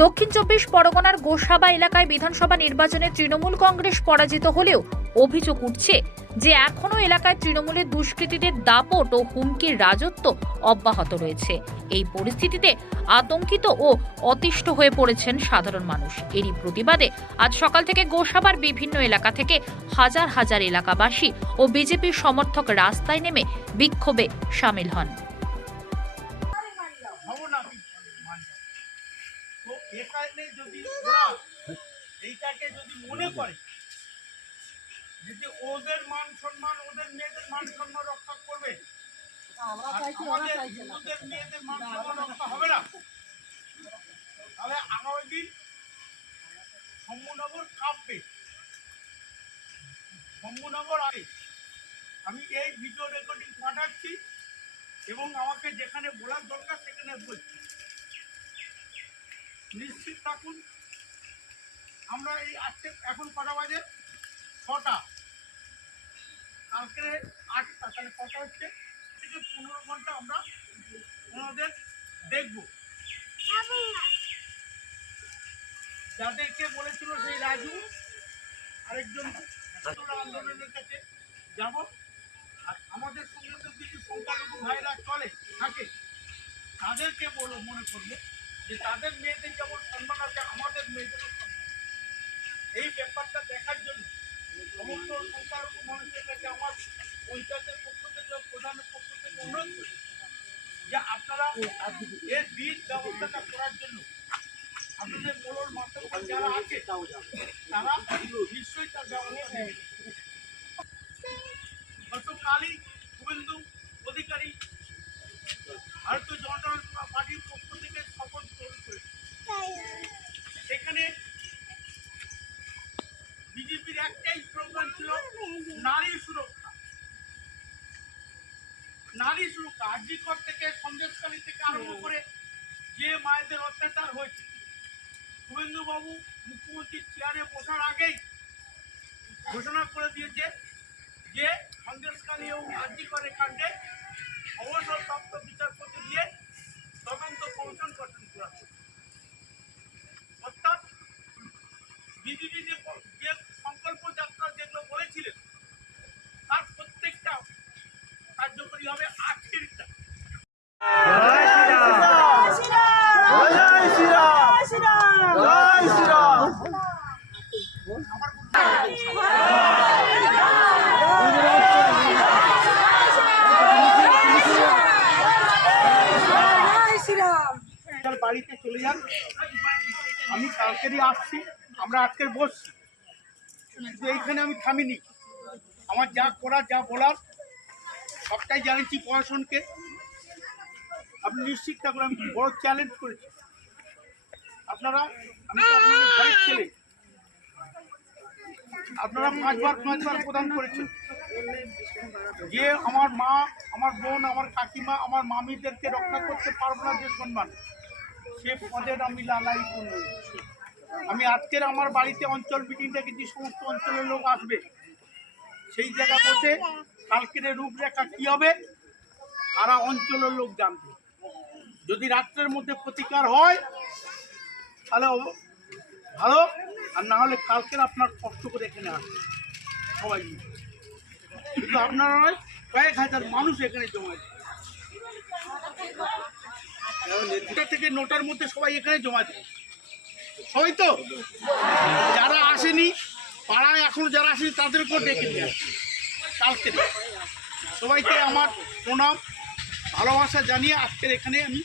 দক্ষিণ চব্বিশ পরগনার গোসাবা এলাকায় বিধানসভা নির্বাচনে তৃণমূল কংগ্রেস পরাজিত হলেও অভিযোগ উঠছে যে এখনো এলাকায় তৃণমূলের দুষ্কৃতীদের দাপট ও হুমকির রাজত্ব অব্যাহত রয়েছে। এই পরিস্থিতিতে আতঙ্কিত ও অতিষ্ঠ হয়ে পড়েছেন সাধারণ মানুষ। এরই প্রতিবাদে আজ সকাল থেকে গোসাবার বিভিন্ন এলাকা থেকে হাজার হাজার এলাকাবাসী ও বিজেপির সমর্থক রাস্তায় নেমে বিক্ষোভে সামিল হন। তো এখানে যদি ওরা এইটাকে যদি মনে করে যদি ওদের মান সম্মান, ওদের মেয়েদের মান সম্মান রক্ষা করবে, ওদের মেয়েদের মান সম্মান রক্ষা হবে না, তাহলে আগামী দিন শম্ভুনগর কাঁপবে। শম্ভুনগর আগে আমি এই ভিডিও রেকর্ডিং পাঠাচ্ছি এবং আমাকে যেখানে বলার দরকার সেখানে বলছি। নিশ্চিত থাকুন, আমরা এই আজকে এখন কটা বাজে 6টা, কালকে 8টা, তাহলে কটা হচ্ছে থেকে 15 ঘন্টা আমরা ওনাদের দেখব। যাদেরকে বলেছিল সেই রাজু আরেকজন আন্দোলনের কাছে যাব, আর আমাদের সঙ্গে তো কিছু সংখ্যালঘু ভাইরা চলে থাকে, তাদেরকে মনে করবো যে তাদের মেয়েদের যেমন সম্মান আছে আমাদের মেয়েদেরও সম্মান। এই ব্যাপারটা দেখার জন্য সমস্ত সংখ্যালঘু মানুষের কাছে আমার পঞ্চায়েতের পক্ষ থেকে, প্রধানের পক্ষ থেকে অনুরোধ করি যে আপনারা এর বীজ ব্যবস্থাটা করার জন্য আপনাদের মোড়ল মাধ্যম যারা আছে তারা নিশ্চয়ই তার ব্যবস্থা নেবে। গতকালই শুভেন্দু অধিকারী ভারতীয় জনতা পার্টির পক্ষ থেকে শপথ গ্রহণ করেছে। সেখানে বিজেপির একটাই স্লোগান ছিল নারী সুরক্ষা। নারী সুরক্ষা আজিকর থেকে সন্দেশখালী থেকে আরম্ভ করে যে মায়েদের অত্যাচার হয়েছে, শুভেন্দু বাবু মুখ্যমন্ত্রীর চেয়ারে বসার আগেই ঘোষণা করে দিয়েছে যে সন্দেশখালী এবং আজিকর কাণ্ডে অবসরপ্রাপ্ত বিচারপতি দিয়ে তদন্ত কমিশন গঠন করা হবে। অর্থাৎ বিজেপি যে সংকল্প যাত্রা যেগুলো বলেছিলেন তার প্রত্যেকটা কার্যকরী হবে। আজকেরটা বাড়িতে চলে যান, আমি কালকেরই আসছি, আমরা আজকের বসছি, কিন্তু এইখানে আমি থামিনি। আমার যা করার যা বলার সবটাই জানিয়েছি প্রশাসনকে। আপনি নিশ্চিত থাকুন, আমি বড় চ্যালেঞ্জ করেছি আপনারা, আমি তো আপনাদের ঘরের ছেলে, আপনারা 5 বার প্রদান করেছেন যে আমার মা, আমার বোন, আমার কাকিমা, আমার মামিদেরকে রক্ষা করতে পারবো না যে সম্মান, সে পদের আমি লালাই করব। আমি আজকের আমার বাড়িতে অঞ্চল মিটিংটা কিন্তু সমস্ত অঞ্চলের লোক আসবে, সেই জায়গা বসে কালকের রূপরেখা কী হবে সারা অঞ্চলের লোক জানবে। যদি রাত্রের মধ্যে প্রতিকার হয় তাহলে ভালো, আর না হলে কালকের আপনার কষ্ট করে এখানে আসবে সবাই মিলে। কিন্তু আপনারা নয়, কয়েক হাজার মানুষ এখানে জমা দেয়, এটা থেকে 9টার মধ্যে সবাই এখানে জমা দেয়। সবাই তো যারা আসেনি পাড়ায়, এখনো যারা আসেনি তাদেরকেও ডেকে নিয়ে আসছে কালকে। সবাইকে আমার প্রণাম, ভালোবাসা জানিয়ে আজকের এখানে আমি